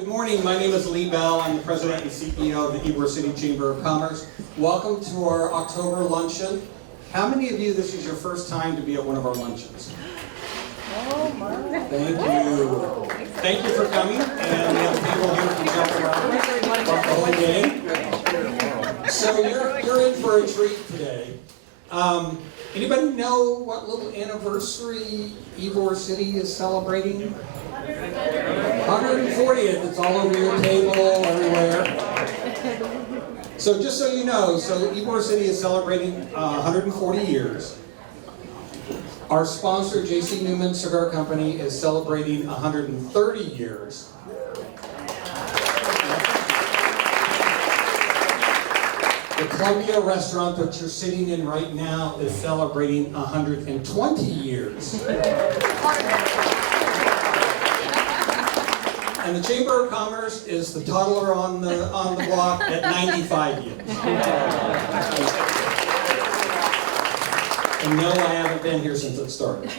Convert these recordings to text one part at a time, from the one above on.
Good morning, my name is Lee Bell. I'm the President and CEO of the Ybor City Chamber of Commerce. Welcome to our October luncheon. How many of you, this is your first time to be at one of our luncheons? Oh my. Thank you. Thank you for coming. And we have people here from jump around the whole game. So you're in for a treat today. Anybody know what little anniversary Ybor City is celebrating? 140th. It's all over your table, everywhere. So just so you know, Ybor City is celebrating 140 years. Our sponsor, J.C. Newman Cigar Company, is celebrating 130 years. The Columbia restaurant that you're sitting in right now is celebrating 120 years. And the Chamber of Commerce is the toddler on the block at 95 years. And no, I haven't been here since it started.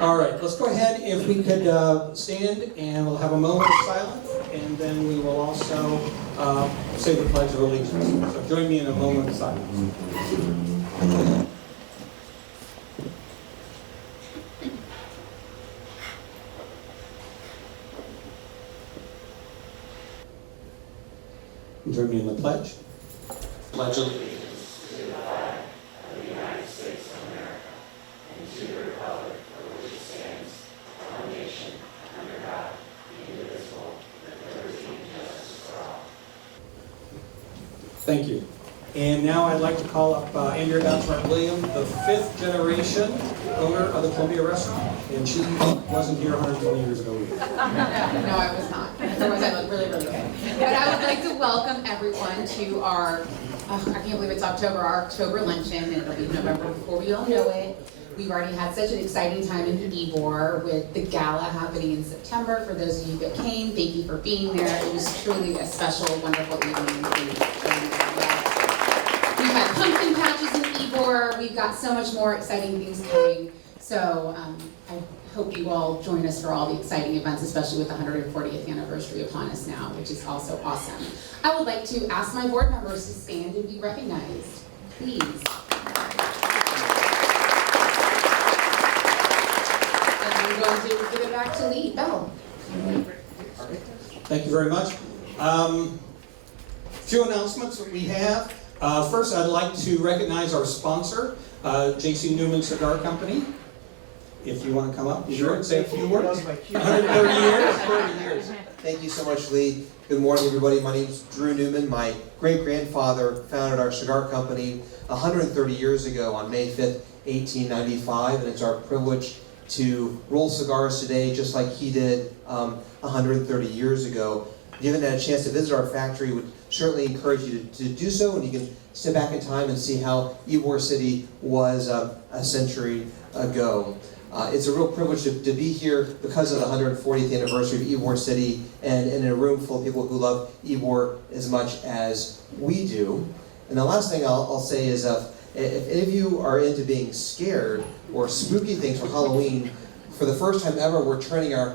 All right, let's go ahead. If we could stand, and we'll have a moment of silence, and then we will also say the Pledge of Allegiance. So join me in a moment of silence. Join me in the pledge. Pledge allegiance. Thank you. And now I'd like to call up Andrea William, the 5th generation owner of the Columbia restaurant. And she wasn't here 120 years ago either. No, I was not. Otherwise I look really, really good. But I would like to welcome everyone to our, I can't believe it's October, our October luncheon, and it'll be November before we all know it. We've already had such an exciting time in Ybor with the gala happening in September. For those of you that came, thank you for being there. It was truly a special, wonderful evening. We've had pumpkin patches in Ybor. We've got so much more exciting things coming. So I hope you all join us for all the exciting events, especially with the 140th anniversary upon us now, which is also awesome. I would like to ask my board members to stand and be recognized, please. I'm going to give it back to Lee Bell. Thank you very much. Few announcements that we have. First, I'd like to recognize our sponsor, J.C. Newman Cigar Company. If you want to come up, sure, and say a few words. 130 years. 130 years. Thank you so much, Lee. Good morning, everybody. My name is Drew Newman. My great-grandfather founded our cigar company 130 years ago on May 5th, 1895, and it's our privilege to roll cigars today just like he did 130 years ago. If you haven't had a chance to visit our factory, would certainly encourage you to do so, and you can step back in time and see how Ybor City was a century ago. It's a real privilege to be here because of the 140th anniversary of Ybor City, and in a room full of people who love Ybor as much as we do. And the last thing I'll say is if any of you are into being scared or spooky things for Halloween, for the first time ever, we're turning our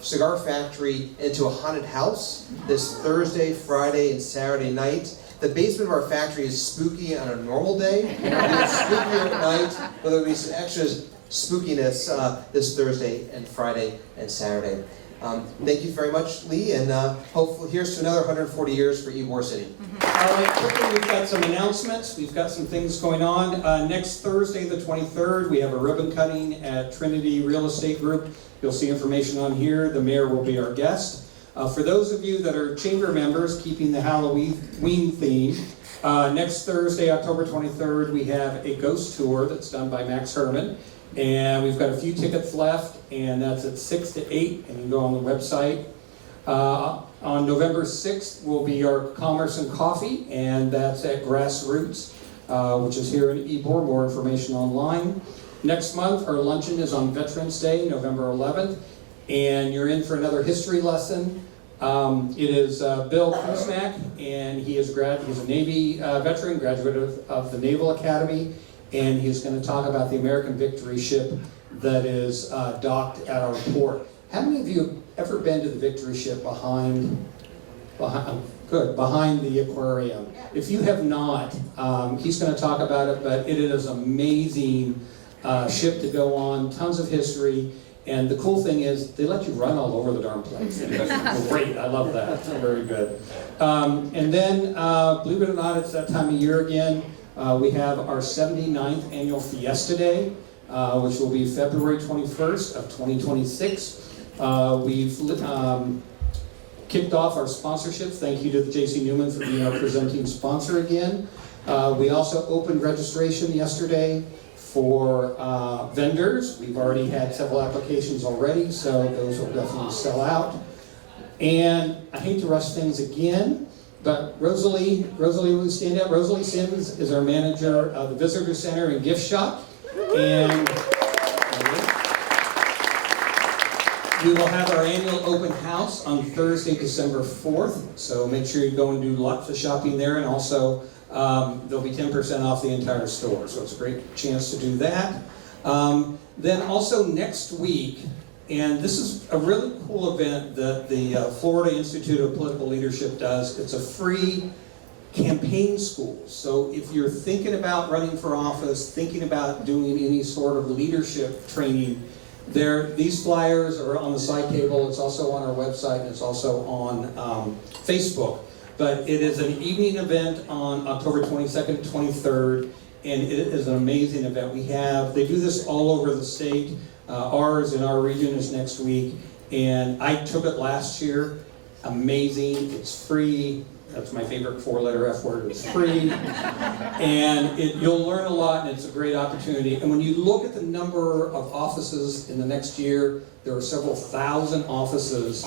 cigar factory into a haunted house this Thursday, Friday, and Saturday night. The basement of our factory is spooky on a normal day, and it's spookier at night, but there'll be some extra spookiness this Thursday and Friday and Saturday. Thank you very much, Lee, and hopefully here's to another 140 years for Ybor City. All right, quickly, we've got some announcements. We've got some things going on. Next Thursday, the 23rd, we have a ribbon cutting at Trinity Real Estate Group. You'll see information on here. The mayor will be our guest. For those of you that are chamber members, keeping the Halloween theme, next Thursday, October 23rd, we have a ghost tour that's done by Max Herman. And we've got a few tickets left, and that's at 6 to 8, and you can go on the website. On November 6th will be our Commerce and Coffee, and that's at Grassroots, which is here in Ybor. More information online. Next month, our luncheon is on Veterans Day, November 11th, and you're in for another history lesson. It is Bill Kuzmak, and he's a Navy veteran, graduate of the Naval Academy, and he's going to talk about the American Victory ship that is docked at our port. How many of you have ever been to the Victory Ship behind the aquarium? If you have not, he's going to talk about it, but it is an amazing ship to go on, tons of history, and the cool thing is they let you run all over the darn place. Great, I love that, very good. And then, believe it or not, it's that time of year again. We have our 79th annual Fiesta Day, which will be February 21st of 2026. We've kicked off our sponsorships. Thank you to the J.C. Newman for being our presenting sponsor again. We also opened registration yesterday for vendors. We've already had several applications already, so those will definitely sell out. And I hate to rush things again, but Rosalie, will you stand up? Rosalie Sims is our manager of the Visitor Center and Gift Shop. And we will have our annual open house on Thursday, December 4th. So make sure you go and do lots of shopping there. And also, there'll be 10% off the entire store. So it's a great chance to do that. Then also next week, and this is a really cool event that the Florida Institute of Political Leadership does. It's a free campaign school. So if you're thinking about running for office, thinking about doing any sort of leadership training, these flyers are on the side table. It's also on our website, and it's also on Facebook. But it is an evening event on October 22nd, 23rd, and it is an amazing event. They do this all over the state. Ours in our region is next week, and I took it last year. Amazing. It's free. That's my favorite four-letter F word. It's free. And you'll learn a lot, and it's a great opportunity. And when you look at the number of offices in the next year, there are several thousand offices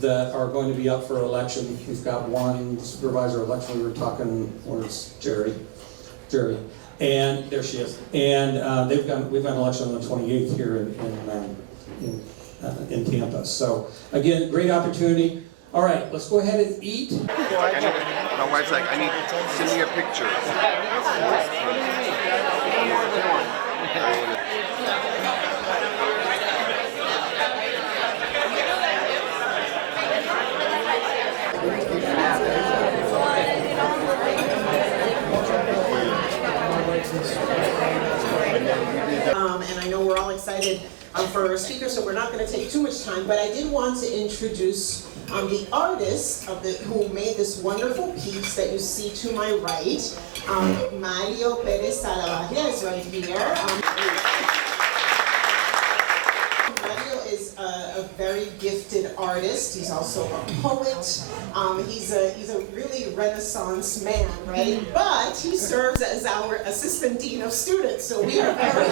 that are going to be up for election. We've got one supervisor election. We were talking, where's Jerry? And there she is. And we've got an election on the 28th here in Tampa. So again, great opportunity. All right, let's go ahead and eat. My wife's like, send me a picture. And I know we're all excited for our speaker, so we're not going to take too much time, but I did want to introduce the artist who made this wonderful piece that you see to my right. Mario Perez Salavaje is right here. Mario is a very gifted artist. He's also a poet. He's a really Renaissance man, right? But he serves as our assistant dean of students. So we are very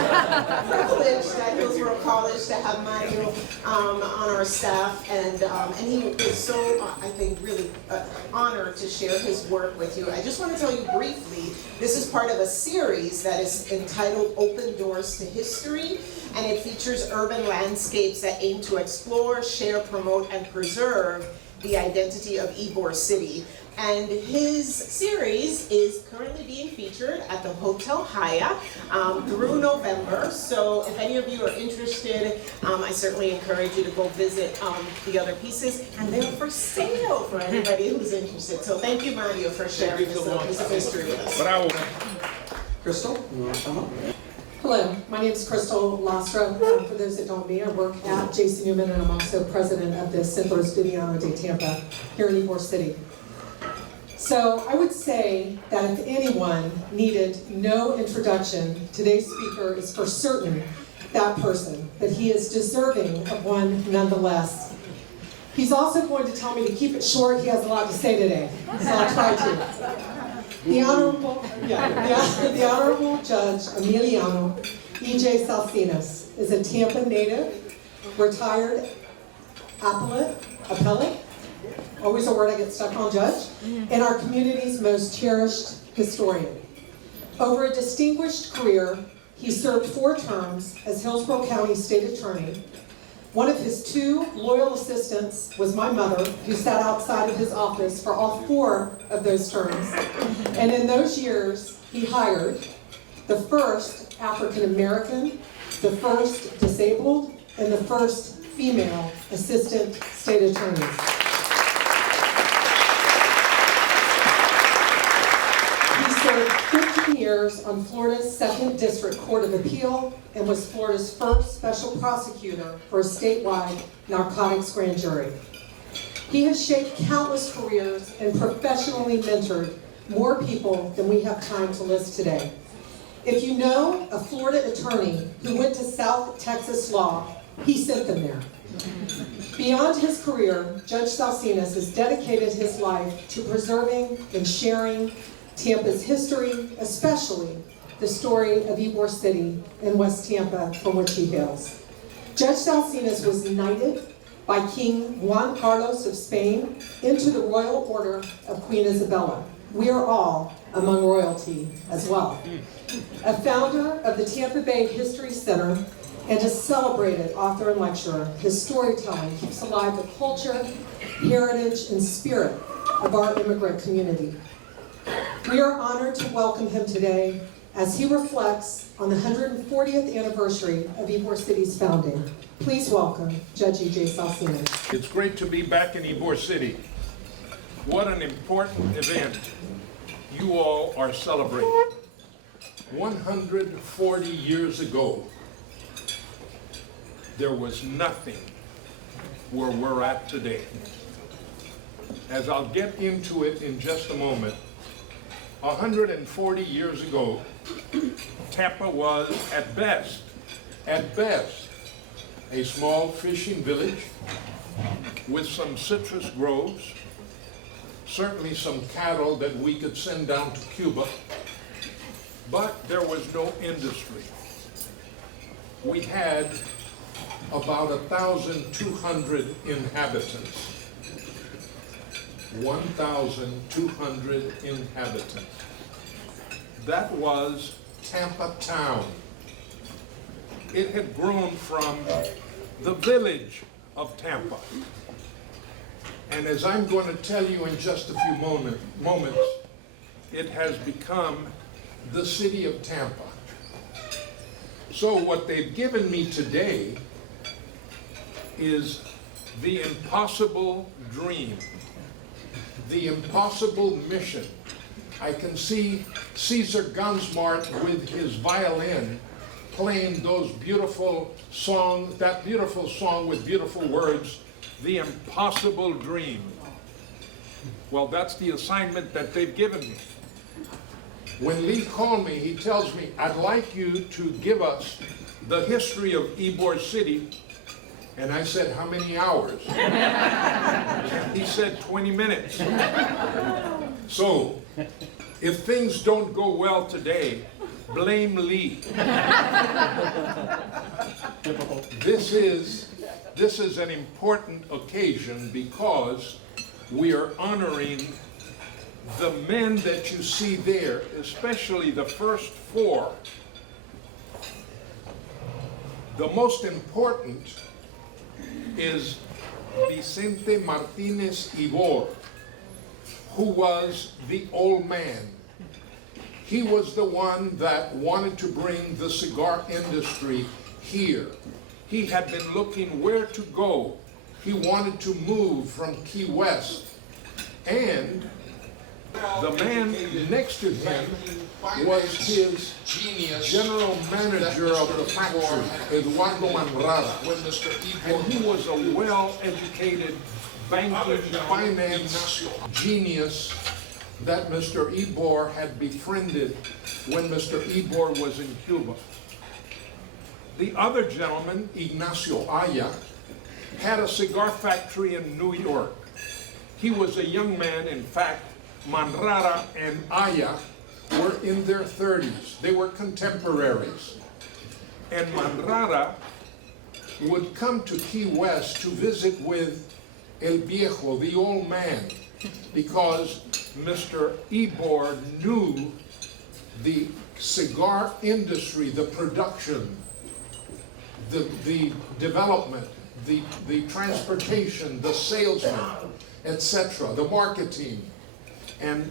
privileged at Hillsborough College to have Mario on our staff, and he is so, I think, really honored to share his work with you. I just want to tell you briefly, this is part of a series that is entitled Open Doors to History, and it features urban landscapes that aim to explore, share, promote, and preserve the identity of Ybor City. And his series is currently being featured at the Hotel Haya through November. So if any of you are interested, I certainly encourage you to go visit the other pieces. And they're for sale for anybody who's interested. So thank you, Mario, for sharing this little piece of history with us. Crystal, you want to come up? Hello, my name is Crystal Lastra. For those that don't know me, I work at J.C. Newman, and I'm also president of the Centro Estudiano de Tampa here in Ybor City. So I would say that if anyone needed no introduction, today's speaker is for certain that person, that he is deserving of one nonetheless. He's also going to tell me to keep it short. He has a lot to say today, so I'll try to. The Honorable Judge Emiliano E.J. Salcinas is a Tampa native, retired appellate, always a word I get stuck on, judge, and our community's most cherished historian. Over a distinguished career, he served 4 terms as Hillsborough County State Attorney. One of his 2 loyal assistants was my mother, who sat outside of his office for all 4 of those terms. And in those years, he hired the first African American, the first disabled, and the first female assistant state attorneys. He served 15 years on Florida's 2nd District Court of Appeal and was Florida's first special prosecutor for a statewide narcotics grand jury. He has shaped countless careers and professionally mentored more people than we have time to list today. If you know a Florida attorney who went to South Texas law, he sent them there. Beyond his career, Judge Salsinas has dedicated his life to preserving and sharing Tampa's history, especially the story of Ybor City in West Tampa, from which he hails. Judge Salsinas was knighted by King Juan Carlos of Spain into the Royal Order of Queen Isabella. We are all among royalty as well. A founder of the Tampa Bay History Center and a celebrated author and lecturer, his storytelling keeps alive the culture, heritage, and spirit of our immigrant community. We are honored to welcome him today as he reflects on the 140th anniversary of Ybor City's founding. Please welcome Judge E.J. Salsinas. It's great to be back in Ybor City. What an important event you all are celebrating. 140 years ago, there was nothing where we're at today. As I'll get into it in just a moment, 140 years ago, Tampa was at best, a small fishing village with some citrus groves, certainly some cattle that we could send down to Cuba, but there was no industry. We had about 1,200 inhabitants. 1,200 inhabitants. That was Tampa town. It had grown from the village of Tampa. And as I'm going to tell you in just a few moments, it has become the city of Tampa. So what they've given me today is the impossible dream, the impossible mission. I can see Caesar Gunsmart with his violin playing those beautiful songs, that beautiful song with beautiful words, The Impossible Dream. Well, that's the assignment that they've given me. When Lee called me, he tells me, I'd like you to give us the history of Ybor City. And I said, how many hours? He said 20 minutes. So, if things don't go well today, blame Lee. This is an important occasion because we are honoring the men that you see there, especially the first four. The most important is Vicente Martinez Ybor, who was the old man. He was the one that wanted to bring the cigar industry here. He had been looking where to go. He wanted to move from Key West. And the man next to him was his general manager of the factory, Eduardo Manrada. And he was a well-educated banking finance genius that Mr. Ybor had befriended when Mr. Ybor was in Cuba. The other gentleman, Ignacio Aya, had a cigar factory in New York. He was a young man. In fact, Manrada and Aya were in their 30s. They were contemporaries. And Manrada would come to Key West to visit with El Viejo, the old man, because Mr. Ybor knew the cigar industry, the production, the development, the transportation, the salesmen, etc., the marketing. And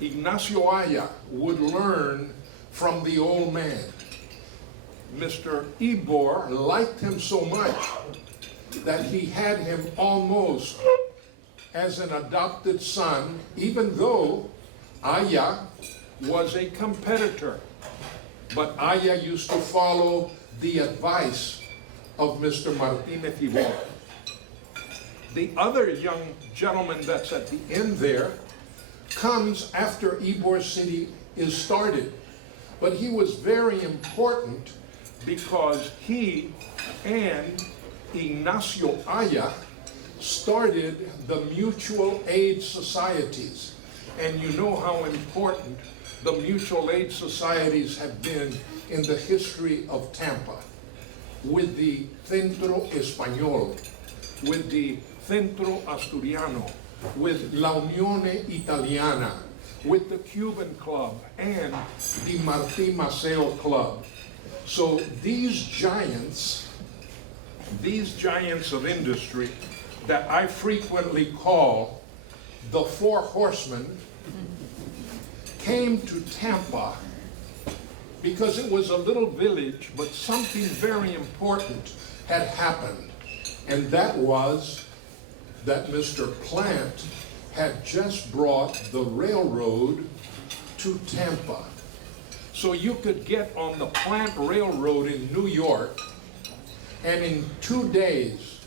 Ignacio Aya would learn from the old man. Mr. Ybor liked him so much that he had him almost as an adopted son, even though Aya was a competitor. But Aya used to follow the advice of Mr. Martinez Ybor. The other young gentleman that's at the end there comes after Ybor City is started. But he was very important because he and Ignacio Aya started the mutual aid societies. And you know how important the mutual aid societies have been in the history of Tampa, with the Centro Español, with the Centro Asturiano, with La Unione Italiana, with the Cuban Club, and the Martí Maceo Club. So these giants of industry that I frequently call the Four Horsemen came to Tampa because it was a little village, but something very important had happened. And that was that Mr. Plant had just brought the railroad to Tampa. So you could get on the Plant Railroad in New York, and in 2 days,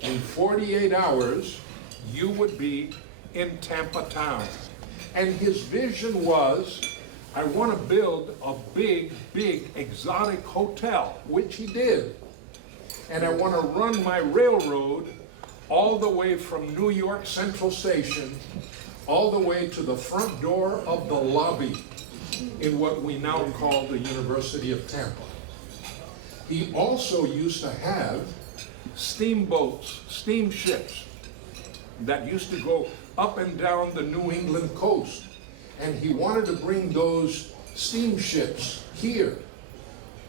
in 48 hours, you would be in Tampa town. And his vision was, I want to build a big, big exotic hotel, which he did. And I want to run my railroad all the way from New York Central Station, all the way to the front door of the lobby in what we now call the University of Tampa. He also used to have steamboats, steamships that used to go up and down the New England coast. And he wanted to bring those steamships here,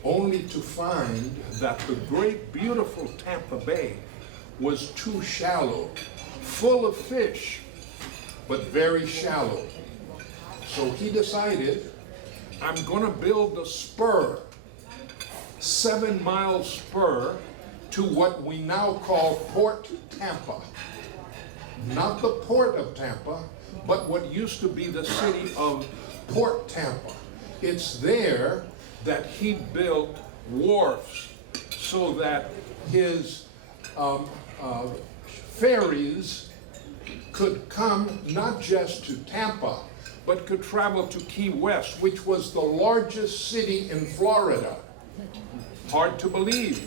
only to find that the great, beautiful Tampa Bay was too shallow, full of fish, but very shallow. So he decided, I'm gonna build a spur, 7-mile spur, to what we now call Port Tampa. Not the port of Tampa, but what used to be the city of Port Tampa. It's there that he built wharfs so that his ferries could come not just to Tampa, but could travel to Key West, which was the largest city in Florida. Hard to believe.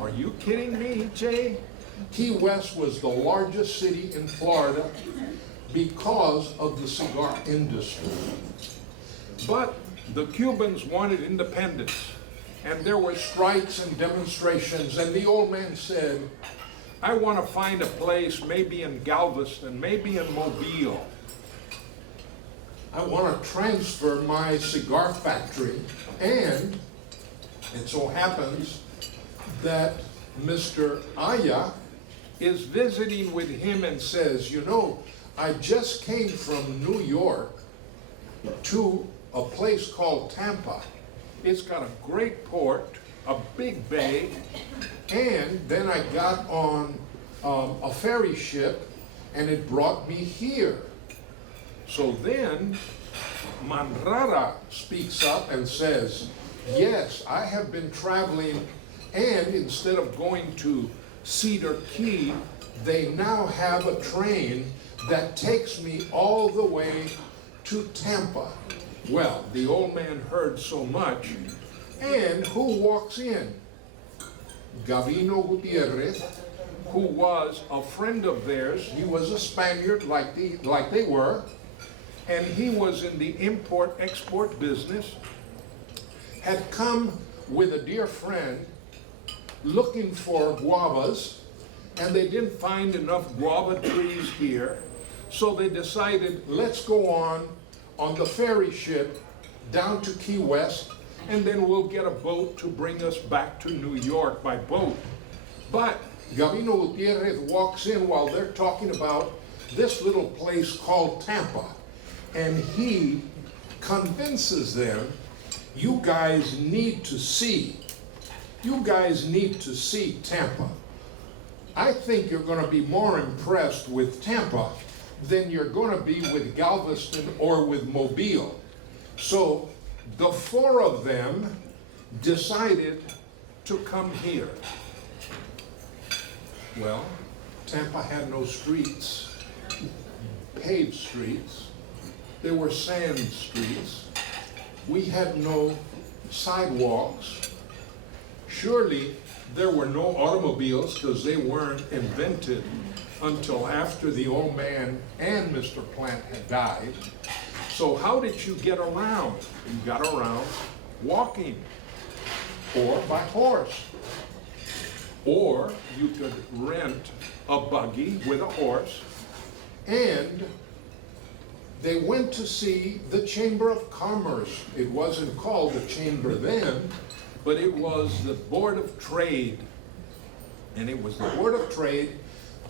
Are you kidding me, Jay? Key West was the largest city in Florida because of the cigar industry. But the Cubans wanted independence, and there were strikes and demonstrations, and the old man said, I want to find a place maybe in Galveston, maybe in Mobile. I want to transfer my cigar factory, and it so happens that Mr. Aya is visiting with him and says, you know, I just came from New York to a place called Tampa. It's got a great port, a big bay, and then I got on a ferry ship and it brought me here. So then Manrara speaks up and says, yes, I have been traveling, and instead of going to Cedar Key, they now have a train that takes me all the way to Tampa. Well, the old man heard so much, and who walks in? Gavino Gutierrez, who was a friend of theirs. He was a Spaniard like they were, and he was in the import-export business, had come with a dear friend looking for guavas, and they didn't find enough guava trees here, so they decided, let's go on the ferry ship down to Key West, and then we'll get a boat to bring us back to New York by boat. But Gavino Gutierrez walks in while they're talking about this little place called Tampa, and he convinces them, you guys need to see you guys need to see Tampa. I think you're going to be more impressed with Tampa than you're going to be with Galveston or with Mobile. So the four of them decided to come here. Well, Tampa had no streets, paved streets. There were sand streets. We had no sidewalks. Surely there were no automobiles because they weren't invented until after the old man and Mr. Plant had died. So how did you get around? You got around walking or by horse. Or you could rent a buggy with a horse, and they went to see the Chamber of Commerce. It wasn't called the Chamber then, but it was the Board of Trade. And it was the Board of Trade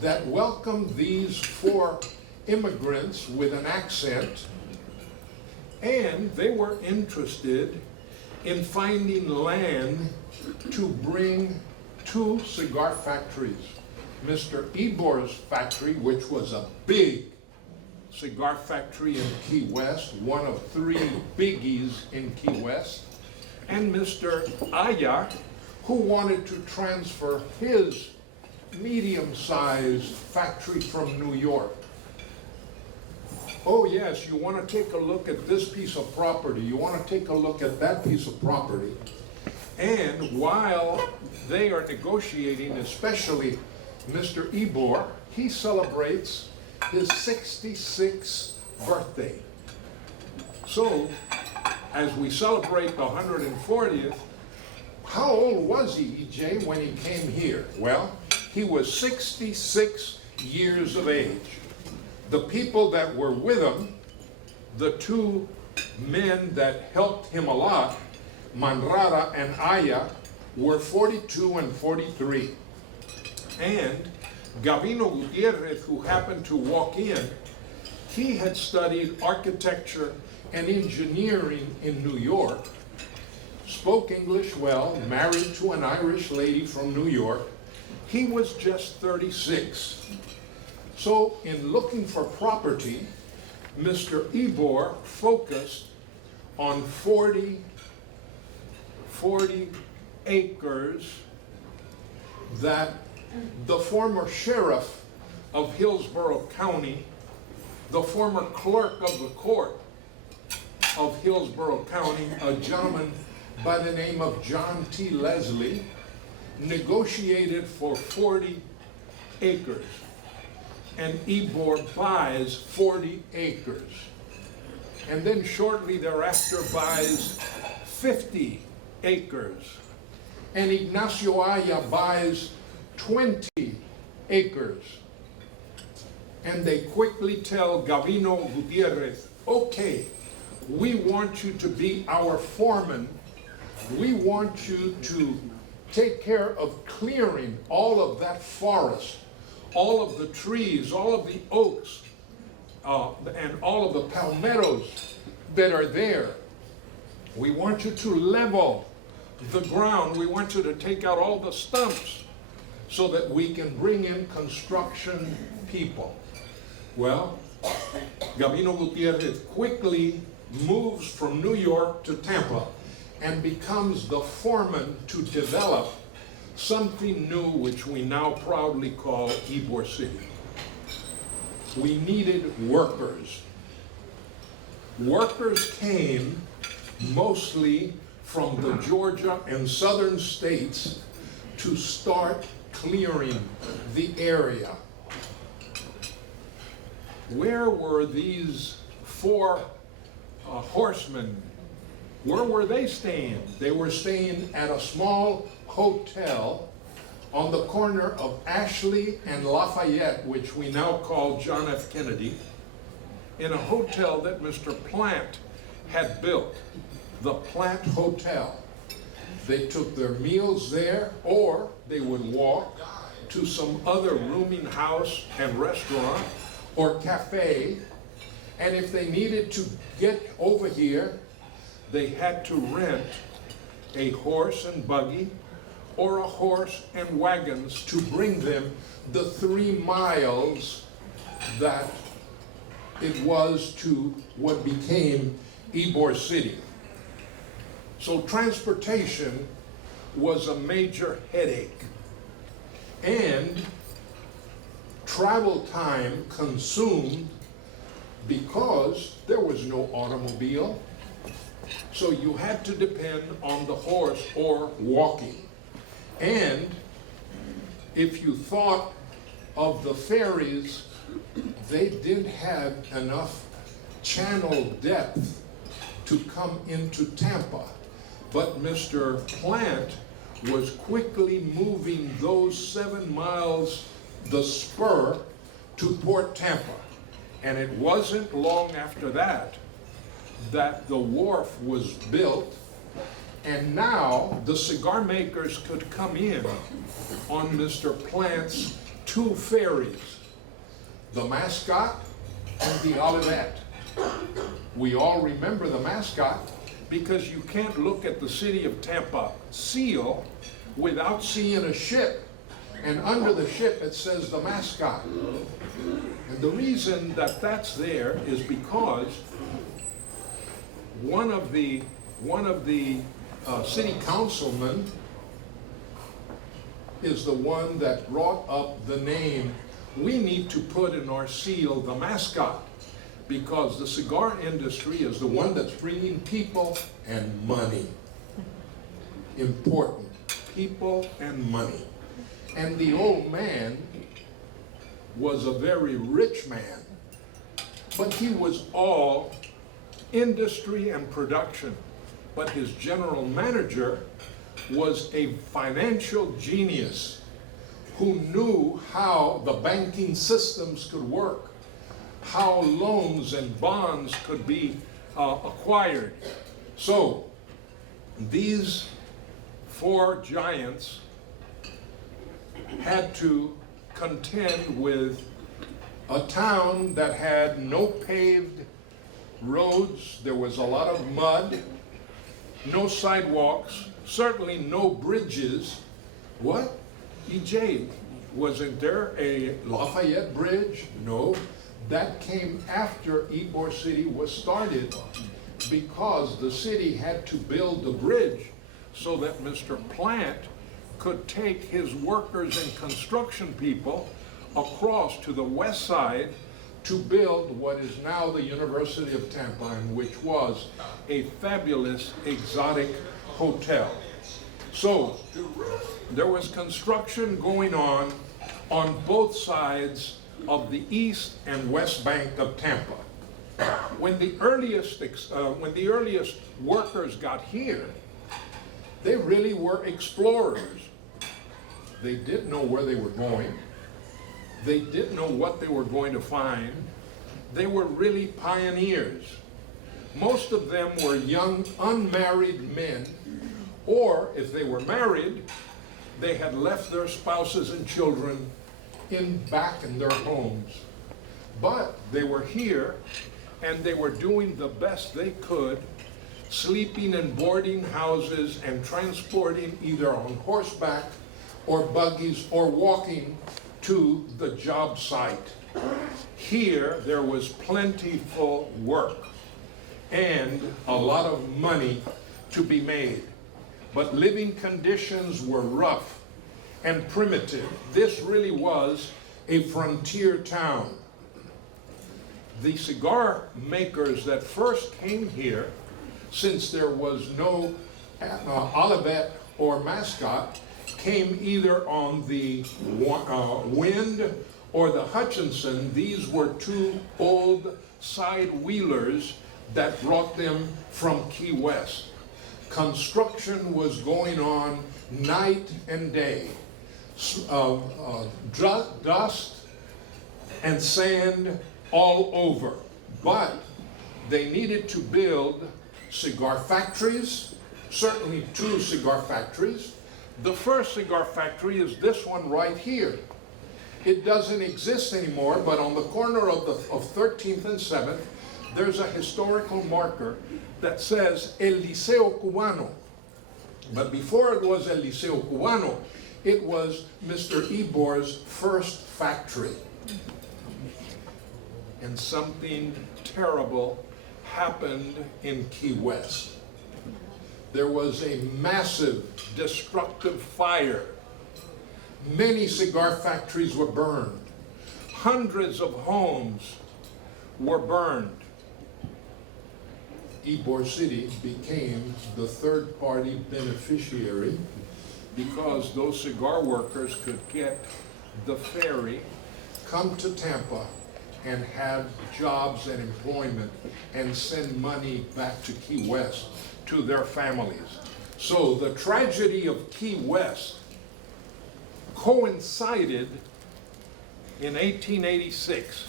that welcomed these four immigrants with an accent, and they were interested in finding land to bring two cigar factories. Mr. Ybor's factory, which was a big cigar factory in Key West, one of three biggies in Key West, and Mr. Aya, who wanted to transfer his medium-sized factory from New York. Oh yes, you want to take a look at this piece of property, you want to take a look at that piece of property. And while they are negotiating, especially Mr. Ybor, he celebrates his 66th birthday. So, as we celebrate the 140th, how old was he, EJ, when he came here? Well, he was 66 years of age. The people that were with him, the two men that helped him a lot, Manrara and Aya, were 42 and 43. And Gavino Gutierrez, who happened to walk in, he had studied architecture and engineering in New York, spoke English well, married to an Irish lady from New York. He was just 36. So in looking for property, Mr. Ybor focused on 40 acres that the former sheriff of Hillsborough County, the former clerk of the court of Hillsborough County, a gentleman by the name of John T. Leslie, negotiated for 40 acres. And Ybor buys 40 acres. And then shortly thereafter buys 50 acres. And Ignacio Aya buys 20 acres. And they quickly tell Gavino Gutierrez, okay, we want you to be our foreman. We want you to take care of clearing all of that forest, all of the trees, all of the oaks, and all of the palmettos that are there. We want you to level the ground. We want you to take out all the stumps so that we can bring in construction people. Well, Gavino Gutierrez quickly moves from New York to Tampa and becomes the foreman to develop something new which we now proudly call Ybor City. We needed workers. Workers came mostly from the Georgia and southern states to start clearing the area. Where were these four horsemen? Where were they staying? They were staying at a small hotel on the corner of Ashley and Lafayette, which we now call John F. Kennedy, in a hotel that Mr. Plant had built, the Plant Hotel. They took their meals there, or they would walk to some other rooming house and restaurant or cafe, and if they needed to get over here, they had to rent a horse and buggy or a horse and wagons to bring them the 3 miles that it was to what became Ybor City. So transportation was a major headache. And travel time consumed because there was no automobile. So you had to depend on the horse or walking. And if you thought of the ferries, they didn't have enough channel depth to come into Tampa. But Mr. Plant was quickly moving those 7 miles, the spur, to Port Tampa. And it wasn't long after that that the wharf was built, and now the cigar makers could come in on Mr. Plant's 2 ferries, the Mascot and the Olivet. We all remember the Mascot because you can't look at the city of Tampa seal without seeing a ship, and under the ship it says the Mascot. And the reason that that's there is because one of the city councilmen is the one that brought up the name. We need to put in our seal the Mascot, because the cigar industry is the one that's bringing people and money. Important, people and money. And the old man was a very rich man, but he was all industry and production. But his general manager was a financial genius who knew how the banking systems could work, how loans and bonds could be acquired. So these 4 giants had to contend with a town that had no paved roads. There was a lot of mud, no sidewalks, certainly no bridges. What? EJ, wasn't there a Lafayette Bridge? No, that came after Ybor City was started, because the city had to build the bridge so that Mr. Plant could take his workers and construction people across to the west side to build what is now the University of Tampa, and which was a fabulous exotic hotel. So there was construction going on both sides of the east and west bank of Tampa. When the earliest workers got here, they really were explorers. They didn't know where they were going. They didn't know what they were going to find. They were really pioneers. Most of them were young, unmarried men, or if they were married, they had left their spouses and children back in their homes. But they were here, and they were doing the best they could, sleeping in boarding houses and transporting either on horseback or buggies or walking to the job site. Here there was plentiful work and a lot of money to be made. But living conditions were rough and primitive. This really was a frontier town. The cigar makers that first came here, since there was no Olivet or Mascot, came either on the Wind or the Hutchinson. These were 2 old side wheelers that brought them from Key West. Construction was going on night and day. Dust and sand all over. But they needed to build cigar factories, certainly 2 cigar factories. The first cigar factory is this one right here. It doesn't exist anymore, but on the corner of 13th and 7th, there's a historical marker that says El Liceo Cubano. But before it was El Liceo Cubano, it was Mr. Ybor's first factory. And something terrible happened in Key West. There was a massive destructive fire. Many cigar factories were burned. Hundreds of homes were burned. Ybor City became the third-party beneficiary because those cigar workers could get the ferry, come to Tampa, and have jobs and employment and send money back to Key West to their families. So the tragedy of Key West coincided in 1886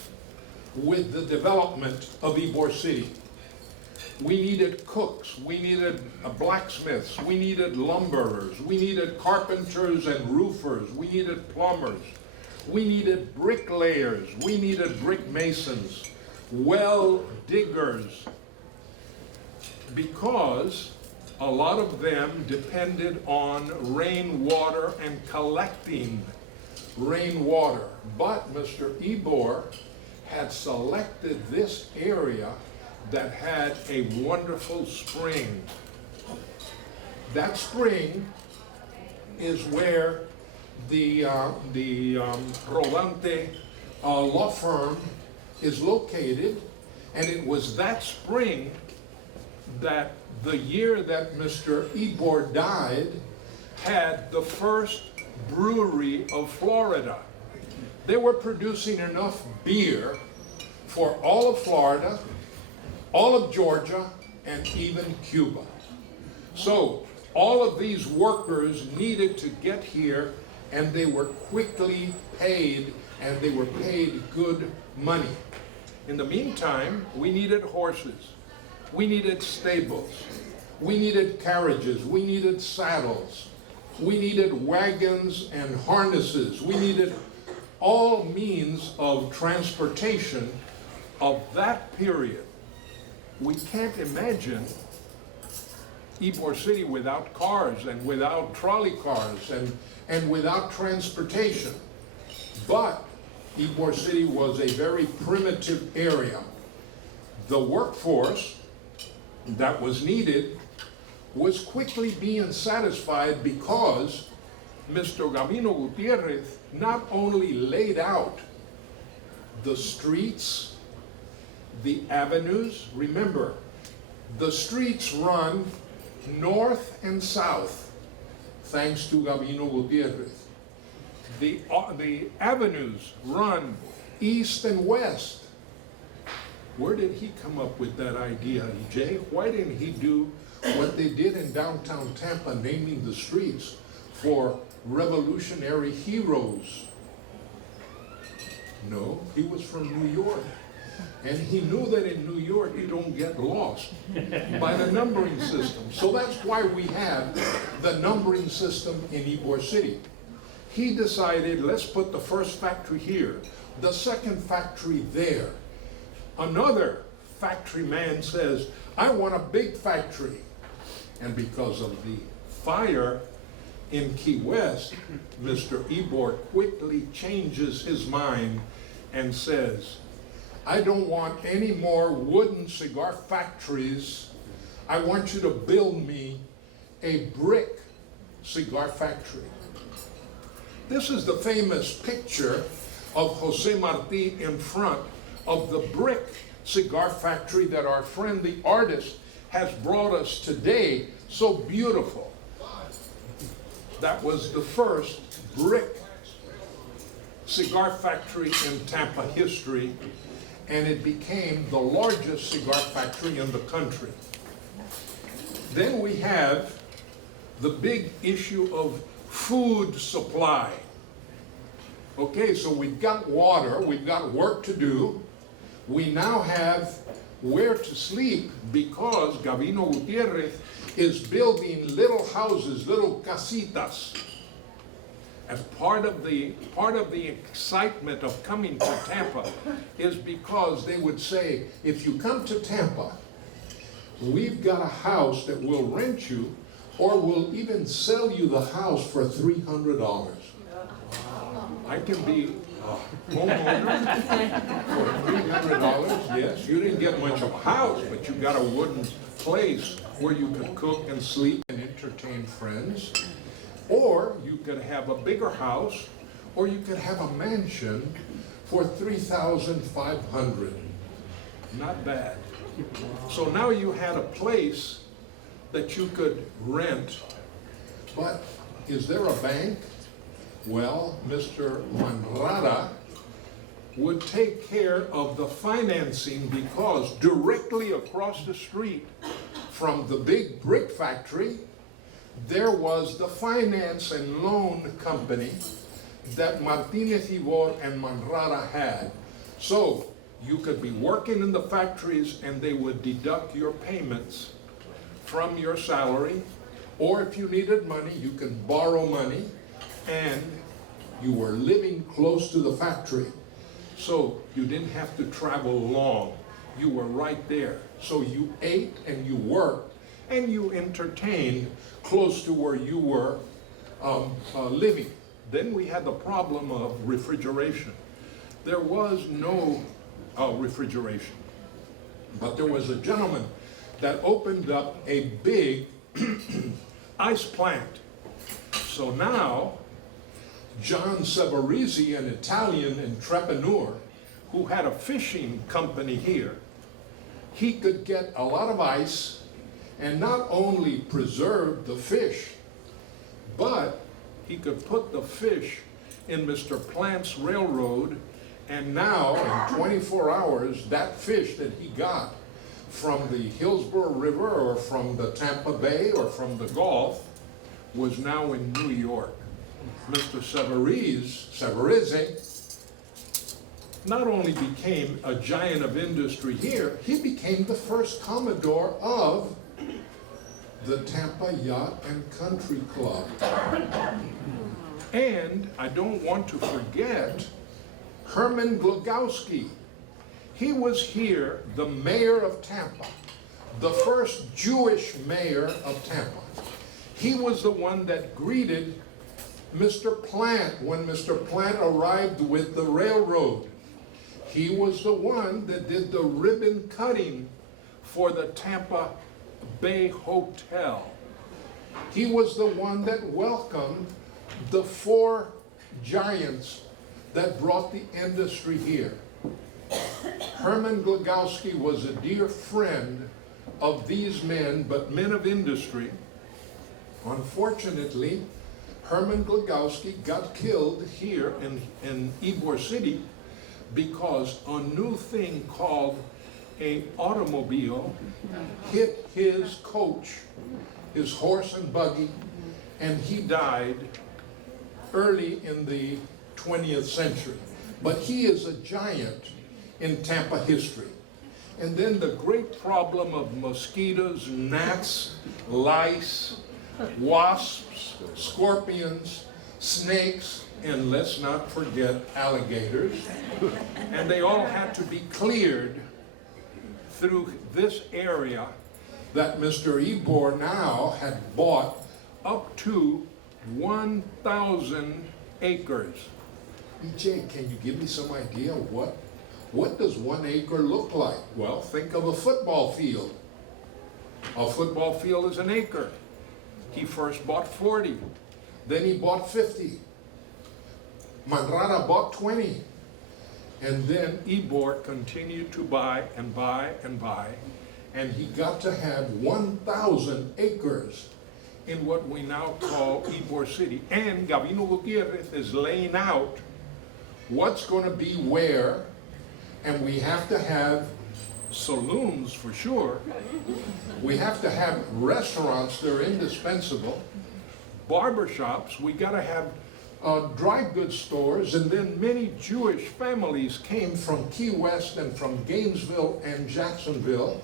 with the development of Ybor City. We needed cooks, we needed blacksmiths, we needed lumberers, we needed carpenters and roofers, we needed plumbers, we needed bricklayers, we needed brick masons, well diggers, because a lot of them depended on rainwater and collecting rainwater. But Mr. Ybor had selected this area that had a wonderful spring. That spring is where the Rodante law firm is located, and it was that spring that the year that Mr. Ybor died had the first brewery of Florida. They were producing enough beer for all of Florida, all of Georgia, and even Cuba. So all of these workers needed to get here, and they were quickly paid, and they were paid good money. In the meantime, we needed horses, we needed stables, we needed carriages, we needed saddles, we needed wagons and harnesses, we needed all means of transportation of that period. We can't imagine Ybor City without cars and without trolley cars and without transportation. But Ybor City was a very primitive area. The workforce that was needed was quickly being satisfied because Mr. Gavino Gutierrez not only laid out the streets, the avenues. Remember, the streets run north and south, thanks to Gavino Gutierrez. The avenues run east and west. Where did he come up with that idea, EJ? Why didn't he do what they did in downtown Tampa, naming the streets for revolutionary heroes? No, he was from New York. And he knew that in New York you don't get lost by the numbering system. So that's why we have the numbering system in Ybor City. He decided, let's put the first factory here, the second factory there. Another factory man says, I want a big factory. And because of the fire in Key West, Mr. Ybor quickly changes his mind and says, I don't want any more wooden cigar factories. I want you to build me a brick cigar factory. This is the famous picture of Jose Marti in front of the brick cigar factory that our friend the artist has brought us today. So beautiful. That was the first brick cigar factory in Tampa history, and it became the largest cigar factory in the country. Then we have the big issue of food supply. Okay, so we've got water, we've got work to do. We now have where to sleep because Gavino Gutierrez is building little houses, little casitas. And part of the excitement of coming to Tampa is because they would say, if you come to Tampa, we've got a house that we'll rent you or will even sell you the house for $300. I can be a homeowner for $300. Yes, you didn't get much of a house, but you got a wooden place where you could cook and sleep and entertain friends. Or you could have a bigger house, or you could have a mansion for $3,500. Not bad. So now you had a place that you could rent. But is there a bank? Well, Mr. Manrada would take care of the financing, because directly across the street from the big brick factory, there was the finance and loan company that Martinez Ybor and Manrada had. So you could be working in the factories and they would deduct your payments from your salary, or if you needed money, you could borrow money, and you were living close to the factory. So you didn't have to travel long. You were right there. So you ate and you worked and you entertained close to where you were living. Then we had the problem of refrigeration. There was no refrigeration, but there was a gentleman that opened up a big ice plant. So now, John Severisi, an Italian entrepreneur who had a fishing company here, he could get a lot of ice and not only preserve the fish, but he could put the fish in Mr. Plant's railroad, and now in 24 hours, that fish that he got from the Hillsborough River or from the Tampa Bay or from the Gulf was now in New York. Mr. Severisi not only became a giant of industry here, he became the first Commodore of the Tampa Yacht and Country Club. And I don't want to forget Herman Glogowski. He was here, the mayor of Tampa, the first Jewish mayor of Tampa. He was the one that greeted Mr. Plant when Mr. Plant arrived with the railroad. He was the one that did the ribbon cutting for the Tampa Bay Hotel. He was the one that welcomed the 4 giants that brought the industry here. Herman Glogowski was a dear friend of these men, but men of industry. Unfortunately, Herman Glogowski got killed here in Ybor City because a new thing called an automobile hit his coach, his horse and buggy, and he died early in the 20th century. But he is a giant in Tampa history. And then the great problem of mosquitoes, gnats, lice, wasps, scorpions, snakes, and let's not forget alligators. And they all had to be cleared through this area that Mr. Ybor now had bought up to 1,000 acres. EJ, can you give me some idea what does 1 acre look like? Well, think of a football field. A football field is an acre. He first bought 40, then he bought 50. Manrada bought 20. And then Ybor continued to buy and buy and buy, and he got to have 1,000 acres in what we now call Ybor City. And Gabino Gutierrez is laying out what's going to be where, and we have to have saloons for sure. We have to have restaurants, they're indispensable. Barbershops, we got to have dry goods stores, and then many Jewish families came from Key West and from Gainesville and Jacksonville.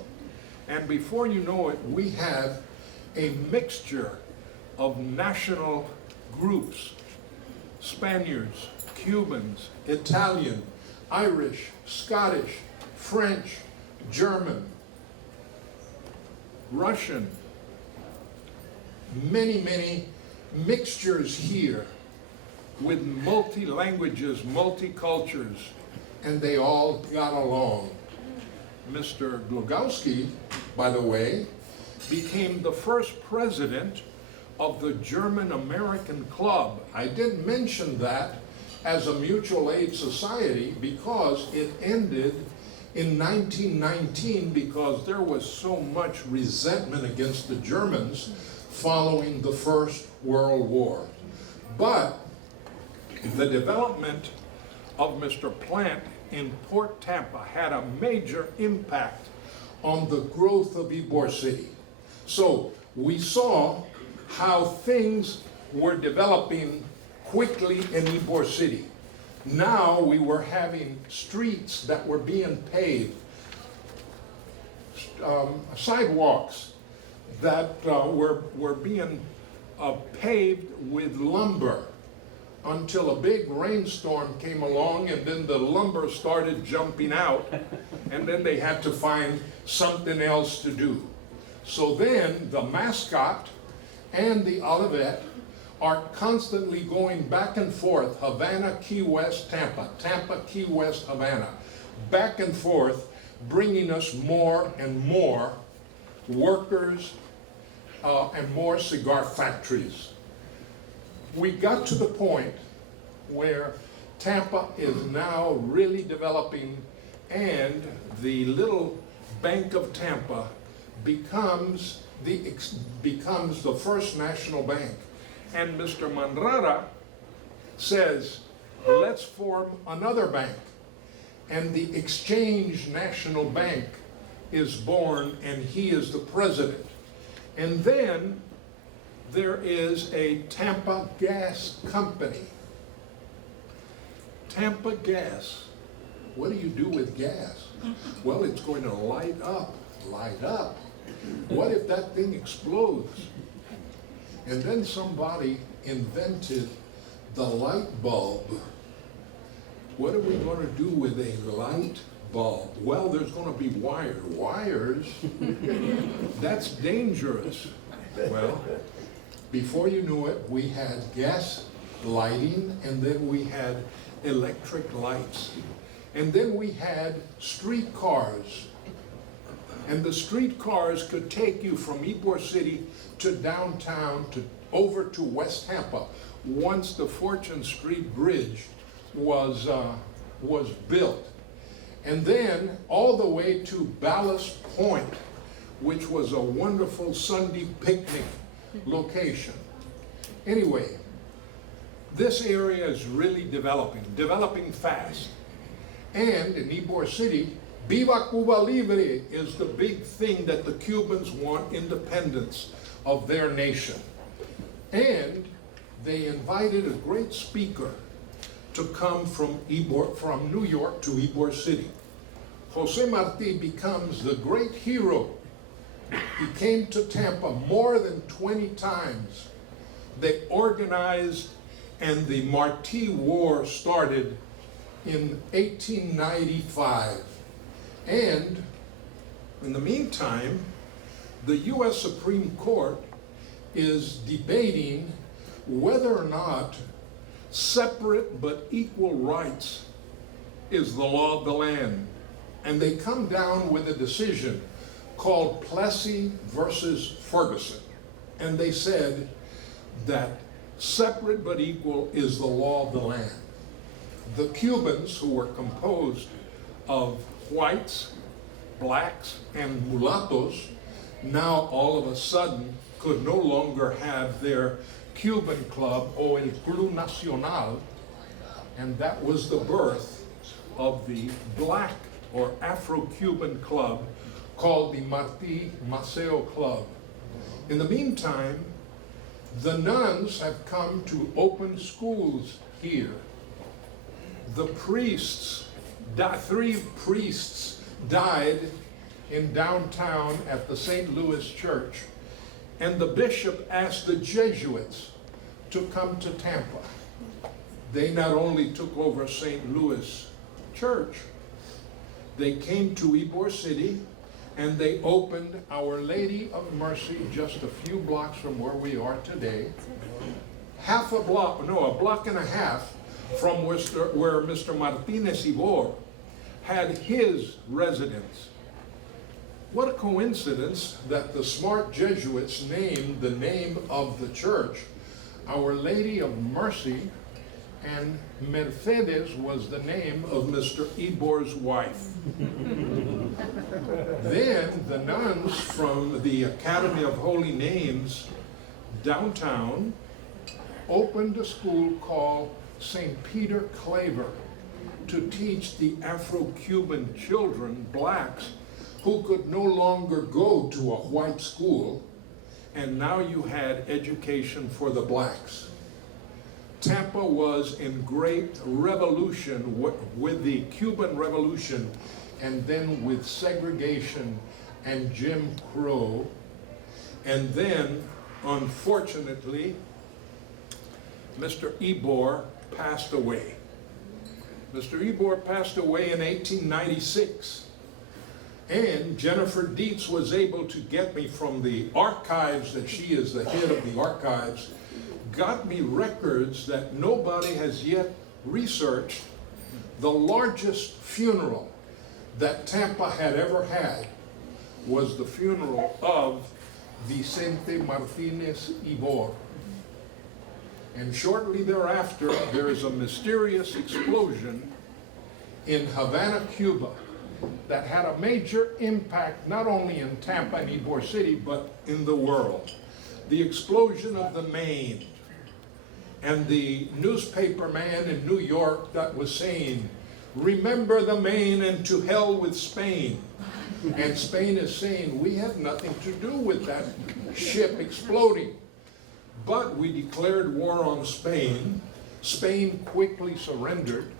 And before you know it, we have a mixture of national groups: Spaniards, Cubans, Italian, Irish, Scottish, French, German, Russian, many, many mixtures here with multi-languages, multi-cultures, and they all got along. Mr. Glogowski, by the way, became the first president of the German-American Club. I didn't mention that as a mutual aid society because it ended in 1919 because there was so much resentment against the Germans following the First World War. But the development of Mr. Plant in Port Tampa had a major impact on the growth of Ybor City. So we saw how things were developing quickly in Ybor City. Now we were having streets that were being paved, sidewalks that were being paved with lumber until a big rainstorm came along and then the lumber started jumping out and then they had to find something else to do. So then the mascot and the Olivet are constantly going back and forth, Havana, Key West, Tampa, Tampa, Key West, Havana, back and forth, bringing us more and more workers and more cigar factories. We got to the point where Tampa is now really developing and the little Bank of Tampa becomes the first national bank. And Mr. Manrara says, let's form another bank. And the Exchange National Bank is born and he is the president. And then there is a Tampa Gas Company. Tampa Gas. What do you do with gas? Well, it's going to light up, light up. What if that thing explodes? And then somebody invented the light bulb. What are we going to do with a light bulb? Well, there's going to be wires. Wires? That's dangerous. Well, before you knew it, we had gas lighting, and then we had electric lights. And then we had streetcars. And the streetcars could take you from Ybor City to downtown, over to West Tampa, once the Fortune Street Bridge was built. And then all the way to Ballast Point, which was a wonderful Sunday picnic location. Anyway, this area is really developing fast. And in Ybor City, Viva Cuba Libre is the big thing that the Cubans want, independence of their nation. And they invited a great speaker to come from New York to Ybor City. Jose Marti becomes the great hero. He came to Tampa more than 20 times. They organized, and the Marti War started in 1895. And in the meantime, the U.S. Supreme Court is debating whether or not separate but equal rights is the law of the land. And they come down with a decision called Plessy versus Ferguson. And they said that separate but equal is the law of the land. The Cubans, who were composed of whites, blacks, and mulattoes, now all of a sudden could no longer have their Cuban club, o el Club Nacional, and that was the birth of the black or Afro-Cuban club called the Martí Maceo Club. In the meantime, the nuns have come to open schools here. The priests, 3 priests died in downtown at the St. Louis Church, and the bishop asked the Jesuits to come to Tampa. They not only took over St. Louis Church, they came to Ybor City and they opened Our Lady of Mercy just a few blocks from where we are today. A block and a half from where Mr. Martinez Ybor had his residence. What a coincidence that the smart Jesuits named the name of the church Our Lady of Mercy, and Mercedes was the name of Mr. Ybor's wife. Then the nuns from the Academy of Holy Names downtown opened a school called St. Peter Claver to teach the Afro-Cuban children, blacks, who could no longer go to a white school, and now you had education for the blacks. Tampa was in great revolution with the Cuban Revolution, and then with segregation and Jim Crow. And then, unfortunately, Mr. Ybor passed away. Mr. Ybor passed away in 1896. And Jennifer Dietz was able to get me from the archives, that she is the head of the archives, got me records that nobody has yet researched. The largest funeral that Tampa had ever had was the funeral of Vicente Martinez Ybor. And shortly thereafter, there is a mysterious explosion in Havana, Cuba, that had a major impact not only in Tampa and Ybor City, but in the world. The explosion of the Maine. And the newspaper man in New York that was saying, "Remember the Maine and to hell with Spain." And Spain is saying, "We have nothing to do with that ship exploding." But we declared war on Spain. Spain quickly surrendered.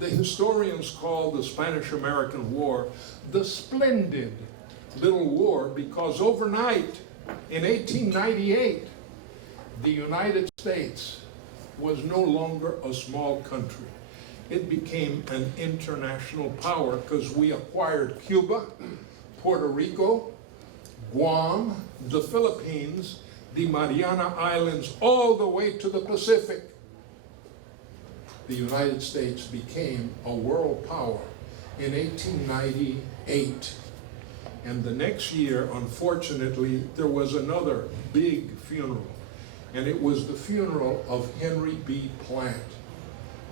The historians call the Spanish-American War the splendid little war, because overnight in 1898, the United States was no longer a small country. It became an international power because we acquired Cuba, Puerto Rico, Guam, the Philippines, the Mariana Islands, all the way to the Pacific. The United States became a world power in 1898. And the next year, unfortunately, there was another big funeral. And it was the funeral of Henry B. Plant,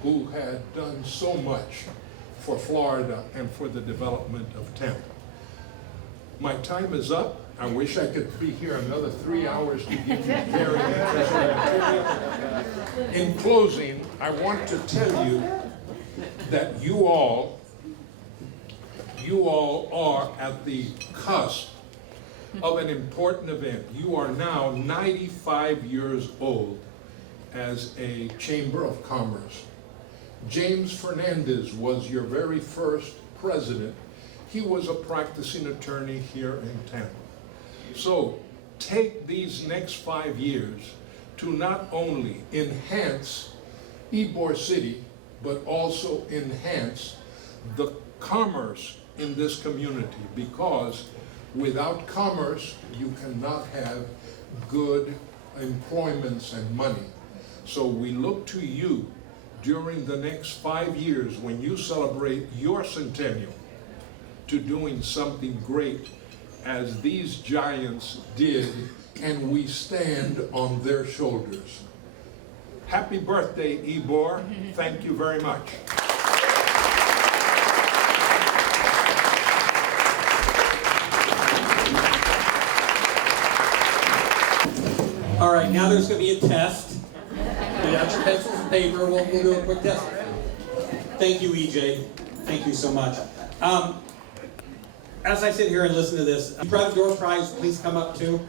who had done so much for Florida and for the development of Tampa. My time is up. I wish I could be here another 3 hours to give you very interesting material. In closing, I want to tell you that you all are at the cusp of an important event. You are now 95 years old as a Chamber of Commerce. James Fernandez was your very first president. He was a practicing attorney here in Tampa. So take these next 5 years to not only enhance Ybor City, but also enhance the commerce in this community, because without commerce, you cannot have good employments and money. So we look to you during the next 5 years, when you celebrate your centennial, to doing something great as these giants did, and we stand on their shoulders. Happy birthday, Ybor. Thank you very much. All right, now there's going to be a test. Get out your pencils and paper. We'll do a quick test. Thank you, EJ. Thank you so much. As I sit here and listen to this, if you brought the door prize, please come up too,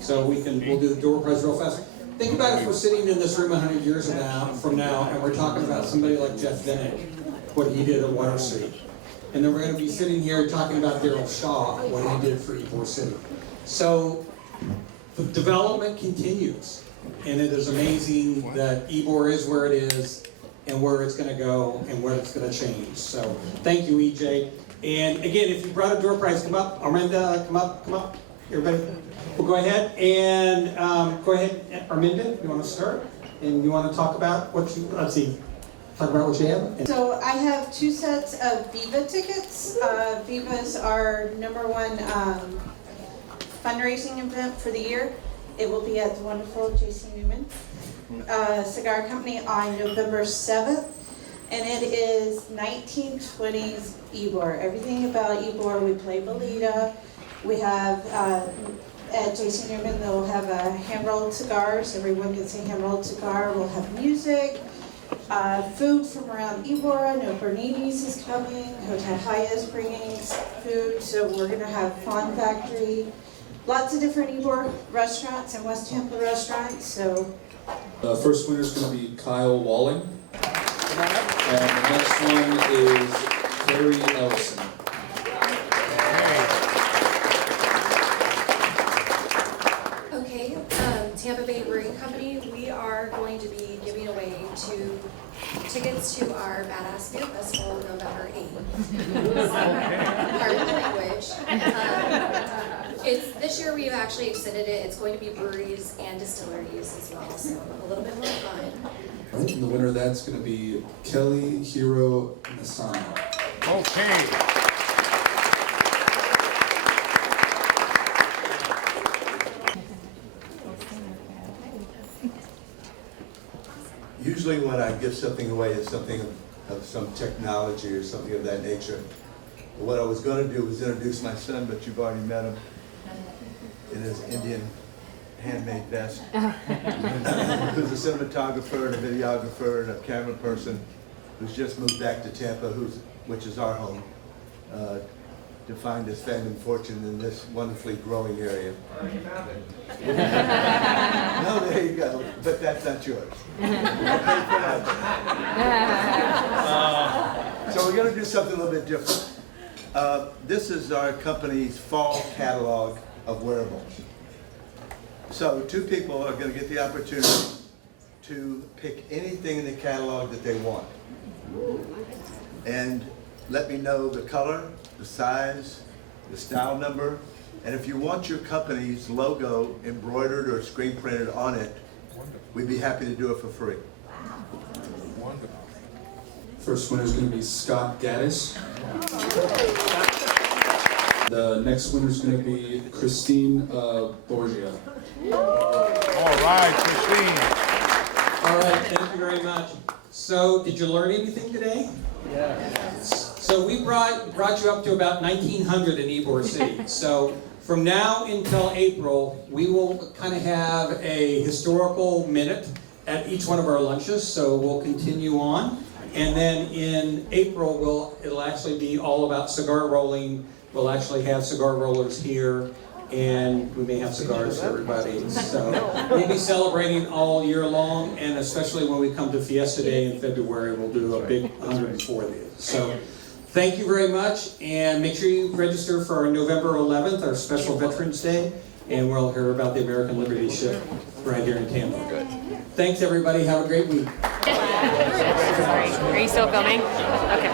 so we'll do the door prize real fast. Think about if we're sitting in this room 100 years from now, and we're talking about somebody like Jeff Vinnick, what he did at Water Street. And then we're going to be sitting here talking about Daryl Shaw, what he did for Ybor City. So the development continues, and it is amazing that Ybor is where it is, and where it's going to go, and where it's going to change. So thank you, EJ. And again, if you brought a door prize, come up. Arminda, come up. Everybody, we'll go ahead and go ahead, Arminda, you want to start? And you want to talk about what you, talk about what you have? So I have 2 sets of Viva tickets. Viva's our #1 fundraising event for the year. It will be at the wonderful J.C. Newman Cigar Company on November 7th. And it is 1920s Ybor. Everything about Ybor. We play Bolita. We have, at J.C. Newman, they'll have hand-rolled cigars. Everyone gets a hand-rolled cigar. We'll have music, food from around Ybor. No Bernini's is coming. Hotel Haya is bringing food. So we're going to have Fawn Factory. Lots of different Ybor restaurants and West Tampa restaurants. So The first winner is going to be Kyle Walling. And the next one is Carrie Ellison. Okay, Tampa Bay Brewing Company, we are going to be giving away tickets to our Badass Beer Festival November 8th. Pardon the language. This year we've actually extended it. It's going to be breweries and distilleries as well, so a little bit more fun. All right, and the winner of that's going to be Kelly Hiro Nasano. Okay. Usually when I give something away, it's something of some technology or something of that nature. But what I was going to do was introduce my son, but you've already met him in his Indian handmade vest. Who's a cinematographer and a videographer and a camera person who's just moved back to Tampa, which is our home, to find his fame and fortune in this wonderfully growing area. No, there you go, but that's not yours. So we're going to do something a little bit different. This is our company's fall catalog of wearables. So 2 people are going to get the opportunity to pick anything in the catalog that they want. And let me know the color, the size, the style number, and if you want your company's logo embroidered or screen printed on it, we'd be happy to do it for free. Wonderful. First winner is going to be Scott Gaddis. The next winner is going to be Christine Borgia. All right, Christine. All right, thank you very much. So, did you learn anything today? Yes. So we brought you up to about 1900 in Ybor City. So from now until April, we will kind of have a historical minute at each one of our lunches. So we'll continue on, and then in April it'll actually be all about cigar rolling. We'll actually have cigar rollers here, and we may have cigars for everybody. So we'll be celebrating all year long, and especially when we come to Fiesta Day in February, we'll do a big 140th. So thank you very much, and make sure you register for our November 11th, our special Veterans Day, and we'll hear about the American Liberty Ship right here in Tampa. Thanks, everybody. Have a great week. Are you still filming? Okay.